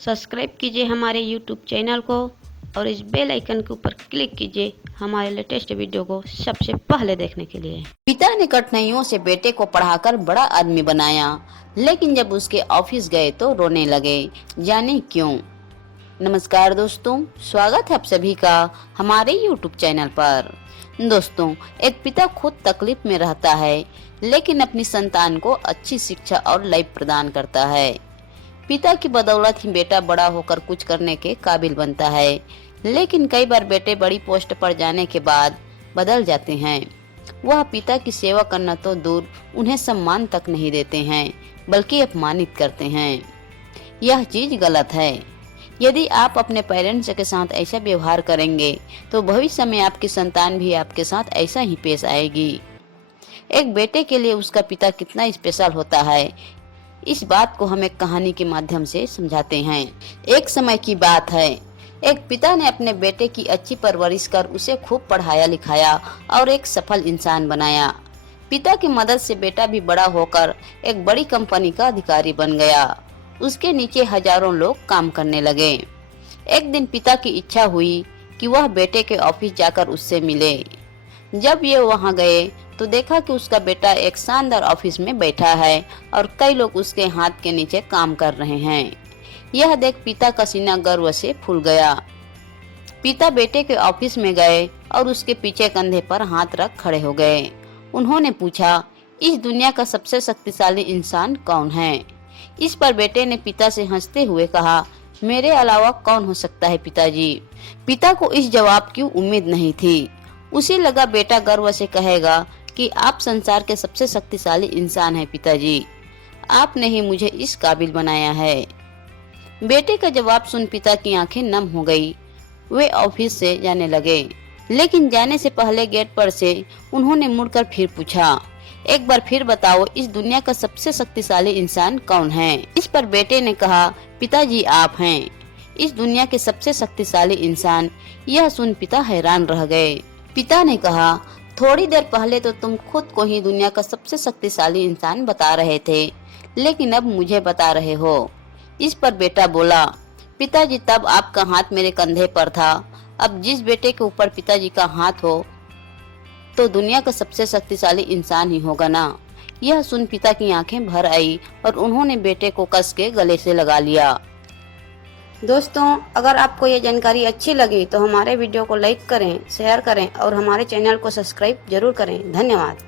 Subscribe कीजिए हमारे YouTube channel को और इस बेल आइकन के ऊपर क्लिक कीजिए हमारे लेटेस्ट वीडियो को सबसे पहले देखने के लिए। पिता ने कठिनाइयों से बेटे को पढ़ाकर बड़ा आदमी बनाया, लेकिन जब उसके ऑफिस गए तो रोने लगे। जाने क्यों? नमस्कार दोस्तों, स्वागत है आप सभी का हमारे YouTube चैनल पर। दोस्तों, एक पिता खुद तकलीफ में रहता है, लेकिन अपनी संतान को अच्छी शिक्षा और लाइफ प्रदान करता है। पिता की बदौलत ही बेटा बड़ा होकर कुछ करने के काबिल बनता है, लेकिन कई बार बेटे बड़ी पोस्ट पर जाने के बाद बदल जाते हैं। वह पिता की सेवा करना तो दूर, उन्हें सम्मान तक नहीं देते हैं, बल्कि अपमानित करते हैं। यह चीज गलत है। यदि आप अपने पेरेंट्स के साथ ऐसा व्यवहार करेंगे तो भविष्य में आपकी संतान भी आपके साथ ऐसा ही पेश आएगी। एक बेटे के लिए उसका पिता कितना स्पेशल होता है, इस बात को हम एक कहानी के माध्यम से समझाते हैं। एक समय की बात है, एक पिता ने अपने बेटे की अच्छी परवरिश कर उसे खूब पढ़ाया लिखाया और एक सफल इंसान बनाया। पिता की मदद से बेटा भी बड़ा होकर एक बड़ी कंपनी का अधिकारी बन गया। उसके नीचे हजारों लोग काम करने लगे। एक दिन पिता की इच्छा हुई कि वह बेटे के ऑफिस जाकर उससे मिले। जब ये वहां गए तो देखा कि उसका बेटा एक शानदार ऑफिस में बैठा है और कई लोग उसके हाथ के नीचे काम कर रहे हैं। यह देख पिता का सीना गर्व से फूल गया। पिता बेटे के ऑफिस में गए और उसके पीछे कंधे पर हाथ रख खड़े हो गए। उन्होंने पूछा, इस दुनिया का सबसे शक्तिशाली इंसान कौन है? इस पर बेटे ने पिता से हंसते हुए कहा, मेरे अलावा कौन हो सकता है पिताजी। पिता को इस जवाब की उम्मीद नहीं थी। उसे लगा बेटा गर्व से कहेगा कि आप संसार के सबसे शक्तिशाली इंसान हैं पिताजी, आपने ही मुझे इस काबिल बनाया है। बेटे का जवाब सुन पिता की आंखें नम हो गई। वे ऑफिस से जाने लगे, लेकिन जाने से पहले गेट पर से उन्होंने मुड़कर फिर पूछा, एक बार फिर बताओ, इस दुनिया का सबसे शक्तिशाली इंसान कौन है? इस पर बेटे ने कहा, पिताजी आप हैं इस दुनिया के सबसे शक्तिशाली इंसान। यह सुन पिता हैरान रह गए। पिता ने कहा, थोड़ी देर पहले तो तुम खुद को ही दुनिया का सबसे शक्तिशाली इंसान बता रहे थे, लेकिन अब मुझे बता रहे हो। इस पर बेटा बोला, पिताजी तब आपका हाथ मेरे कंधे पर था, अब जिस बेटे के ऊपर पिताजी का हाथ हो तो दुनिया का सबसे शक्तिशाली इंसान ही होगा ना। यह सुन पिता की आंखें भर आई और उन्होंने बेटे को कस के गले से लगा लिया। दोस्तों, अगर आपको ये जानकारी अच्छी लगी तो हमारे वीडियो को लाइक करें, शेयर करें और हमारे चैनल को सब्सक्राइब जरूर करें। धन्यवाद।